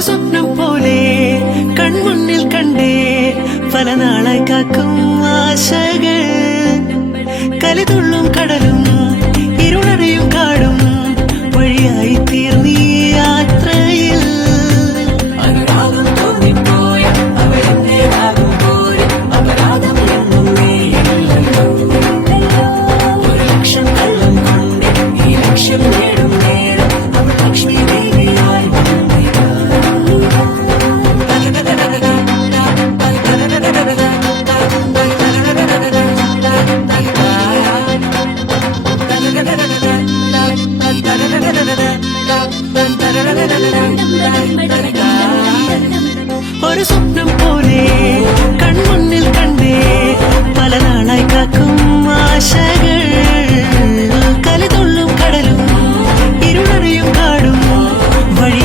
ഒരു സ്വപ്നം പോലെ കൺമുന്നിൽ കണ്ടേ പല നാളായി കാക്കും ആശകൾ കലിതുള്ളും കടലും ഇരുളടയും കാടും വഴിയായി തീർന്നീ യാത്രയിൽ അനുരാഗം തോന്നിപ്പോയ അവരെന്റേതാകും പോലെ അപരാധം എന്നും നീയല്ലോ ഒരു ലക്ഷം കള്ളം കൊണ്ട് ഈ ലക്ഷ്യം നേടും നേരം അവൾ Lakshmi ദേവിയായി da da da da da